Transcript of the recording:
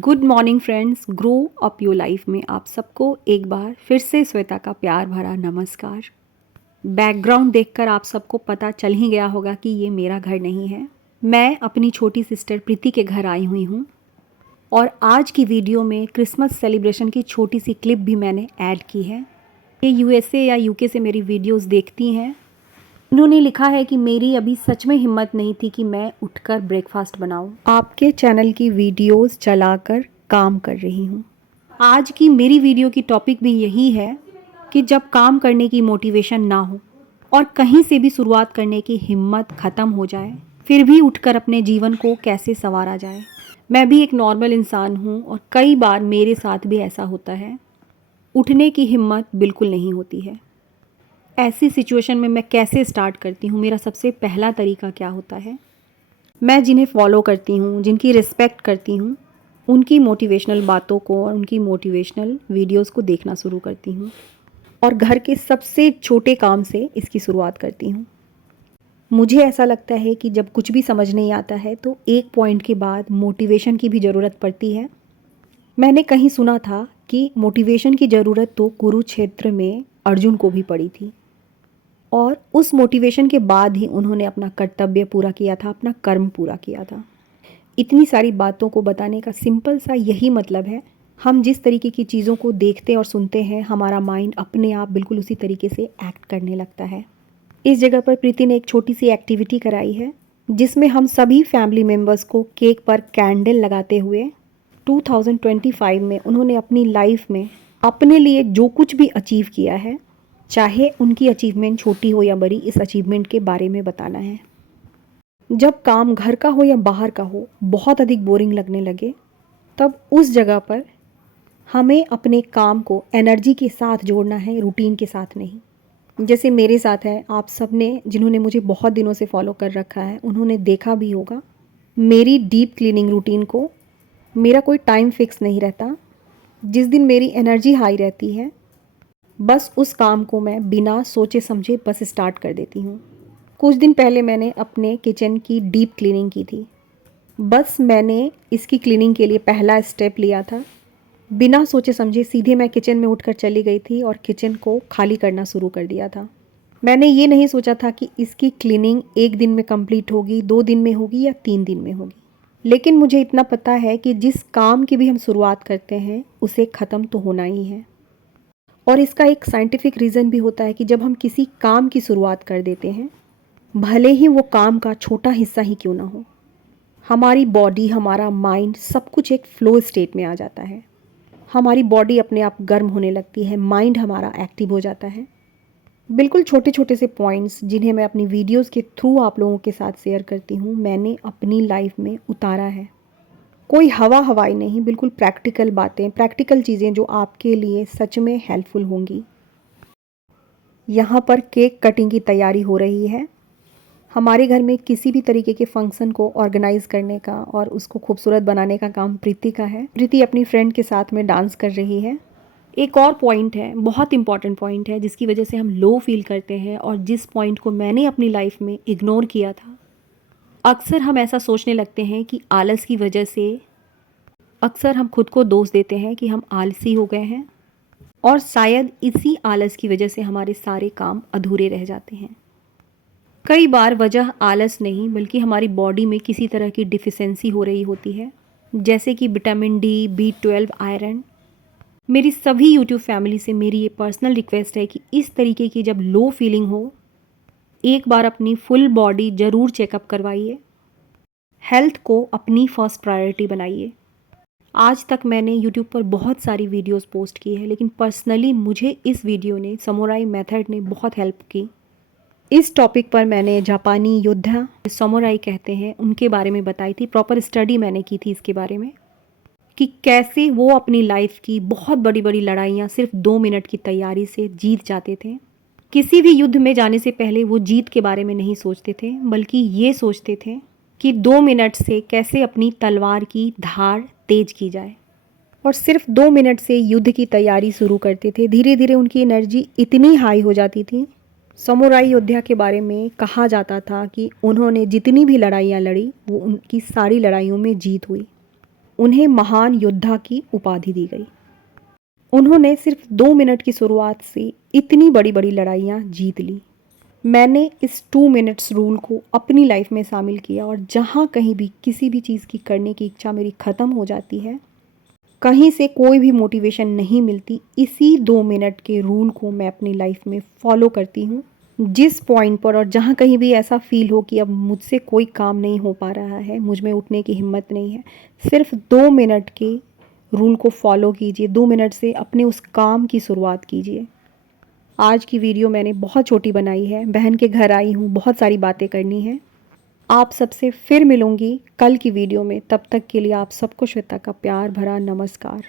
Good morning friends, grow up your life में आप सबको एक बार फिर से श्वेता का प्यार भरा नमस्कार। बैकग्राउंड देखकर आप सबको पता चल ही गया होगा कि ये मेरा घर नहीं है। मैं अपनी छोटी सिस्टर प्रीति के घर आई हुई हूँ और आज की वीडियो में क्रिसमस सेलिब्रेशन की छोटी सी क्लिप भी मैंने ऐड की है। ये यूएसए या यूके से मेरी वीडियोस देखती हैं। उन्होंने लिखा है कि मेरी अभी सच में हिम्मत नहीं थी कि मैं उठकर ब्रेकफास्ट बनाऊं। आपके चैनल की वीडियोस चलाकर काम कर रही हूं। आज की मेरी वीडियो की टॉपिक भी यही है कि जब काम करने की मोटिवेशन ना हो और कहीं से भी शुरुआत करने की हिम्मत ख़त्म हो जाए, फिर भी उठकर अपने जीवन को कैसे संवारा जाए। मैं भी एक नॉर्मल इंसान हूँ और कई बार मेरे साथ भी ऐसा होता है। उठने की हिम्मत बिल्कुल नहीं होती है। ऐसी सिचुएशन में मैं कैसे स्टार्ट करती हूँ, मेरा सबसे पहला तरीका क्या होता है, मैं जिन्हें फॉलो करती हूँ, जिनकी रिस्पेक्ट करती हूँ, उनकी मोटिवेशनल बातों को और उनकी मोटिवेशनल वीडियोस को देखना शुरू करती हूँ और घर के सबसे छोटे काम से इसकी शुरुआत करती हूँ। मुझे ऐसा लगता है कि जब कुछ भी समझ नहीं आता है तो एक पॉइंट के बाद मोटिवेशन की भी ज़रूरत पड़ती है। मैंने कहीं सुना था कि मोटिवेशन की ज़रूरत तो कुरुक्षेत्र में अर्जुन को भी पड़ी थी और उस मोटिवेशन के बाद ही उन्होंने अपना कर्तव्य पूरा किया था, अपना कर्म पूरा किया था। इतनी सारी बातों को बताने का सिंपल सा यही मतलब है, हम जिस तरीके की चीज़ों को देखते और सुनते हैं, हमारा माइंड अपने आप बिल्कुल उसी तरीके से एक्ट करने लगता है। इस जगह पर प्रीति ने एक छोटी सी एक्टिविटी कराई है जिसमें हम सभी फैमिली मेम्बर्स को केक पर कैंडल लगाते हुए 2025 में उन्होंने अपनी लाइफ में अपने लिए जो कुछ भी अचीव किया है, चाहे उनकी अचीवमेंट छोटी हो या बड़ी, इस अचीवमेंट के बारे में बताना है। जब काम घर का हो या बाहर का हो बहुत अधिक बोरिंग लगने लगे, तब उस जगह पर हमें अपने काम को एनर्जी के साथ जोड़ना है, रूटीन के साथ नहीं। जैसे मेरे साथ है, आप सब ने जिन्होंने मुझे बहुत दिनों से फॉलो कर रखा है उन्होंने देखा भी होगा मेरी डीप क्लीनिंग रूटीन को। मेरा कोई टाइम फिक्स नहीं रहता। जिस दिन मेरी एनर्जी हाई रहती है, बस उस काम को मैं बिना सोचे समझे बस स्टार्ट कर देती हूँ। कुछ दिन पहले मैंने अपने किचन की डीप क्लीनिंग की थी। बस मैंने इसकी क्लीनिंग के लिए पहला स्टेप लिया था। बिना सोचे समझे सीधे मैं किचन में उठकर चली गई थी और किचन को खाली करना शुरू कर दिया था। मैंने ये नहीं सोचा था कि इसकी क्लीनिंग 1 दिन में कंप्लीट होगी, 2 दिन में होगी या 3 दिन में होगी। लेकिन मुझे इतना पता है कि जिस काम की भी हम शुरुआत करते हैं उसे ख़त्म तो होना ही है। और इसका एक साइंटिफिक रीज़न भी होता है कि जब हम किसी काम की शुरुआत कर देते हैं, भले ही वो काम का छोटा हिस्सा ही क्यों ना हो, हमारी बॉडी, हमारा माइंड, सब कुछ एक फ्लो स्टेट में आ जाता है। हमारी बॉडी अपने आप गर्म होने लगती है, माइंड हमारा एक्टिव हो जाता है। बिल्कुल छोटे छोटे से पॉइंट्स जिन्हें मैं अपनी वीडियोस के थ्रू आप लोगों के साथ शेयर करती हूँ, मैंने अपनी लाइफ में उतारा है। कोई हवाई नहीं, बिल्कुल प्रैक्टिकल बातें, प्रैक्टिकल चीज़ें जो आपके लिए सच में हेल्पफुल होंगी। यहाँ पर केक कटिंग की तैयारी हो रही है। हमारे घर में किसी भी तरीके के फंक्शन को ऑर्गेनाइज करने का और उसको खूबसूरत बनाने का काम प्रीति का है। प्रीति अपनी फ्रेंड के साथ में डांस कर रही है। एक और पॉइंट है, बहुत इंपॉर्टेंट पॉइंट है, जिसकी वजह से हम लो फील करते हैं और जिस पॉइंट को मैंने अपनी लाइफ में इग्नोर किया था। अक्सर हम ऐसा सोचने लगते हैं कि आलस की वजह से अक्सर हम खुद को दोष देते हैं कि हम आलसी हो गए हैं और शायद इसी आलस की वजह से हमारे सारे काम अधूरे रह जाते हैं। कई बार वजह आलस नहीं बल्कि हमारी बॉडी में किसी तरह की डिफिशेंसी हो रही होती है, जैसे कि विटामिन डी, B12, आयरन। मेरी सभी यूट्यूब फैमिली से मेरी ये पर्सनल रिक्वेस्ट है कि इस तरीके की जब लो फीलिंग हो, एक बार अपनी फुल बॉडी ज़रूर चेकअप करवाइए। हेल्थ को अपनी फर्स्ट प्रायोरिटी बनाइए। आज तक मैंने यूट्यूब पर बहुत सारी वीडियोस पोस्ट की है, लेकिन पर्सनली मुझे इस वीडियो ने, समुराई मेथड ने बहुत हेल्प की। इस टॉपिक पर मैंने जापानी योद्धा, समुराई कहते हैं, उनके बारे में बताई थी। प्रॉपर स्टडी मैंने की थी इसके बारे में कि कैसे वो अपनी लाइफ की बहुत बड़ी बड़ी लड़ाइयाँ सिर्फ 2 मिनट की तैयारी से जीत जाते थे। किसी भी युद्ध में जाने से पहले वो जीत के बारे में नहीं सोचते थे, बल्कि ये सोचते थे कि 2 मिनट से कैसे अपनी तलवार की धार तेज की जाए। और सिर्फ 2 मिनट से युद्ध की तैयारी शुरू करते थे। धीरे धीरे उनकी एनर्जी इतनी हाई हो जाती थी। समुराई योद्धा के बारे में कहा जाता था कि उन्होंने जितनी भी लड़ाइयाँ लड़ी वो उनकी सारी लड़ाइयों में जीत हुई। उन्हें महान योद्धा की उपाधि दी गई। उन्होंने सिर्फ 2 मिनट की शुरुआत से इतनी बड़ी बड़ी लड़ाइयाँ जीत ली। मैंने इस 2 मिनट्स रूल को अपनी लाइफ में शामिल किया और जहाँ कहीं भी किसी भी चीज़ की करने की इच्छा मेरी ख़त्म हो जाती है, कहीं से कोई भी मोटिवेशन नहीं मिलती, इसी 2 मिनट के रूल को मैं अपनी लाइफ में फॉलो करती हूँ। जिस पॉइंट पर और जहाँ कहीं भी ऐसा फील हो कि अब मुझसे कोई काम नहीं हो पा रहा है, मुझ में उठने की हिम्मत नहीं है, सिर्फ 2 मिनट के रूल को फॉलो कीजिए। 2 मिनट से अपने उस काम की शुरुआत कीजिए। आज की वीडियो मैंने बहुत छोटी बनाई है, बहन के घर आई हूँ, बहुत सारी बातें करनी है। आप सबसे फिर मिलूँगी कल की वीडियो में। तब तक के लिए आप सबको श्वेता का प्यार भरा नमस्कार।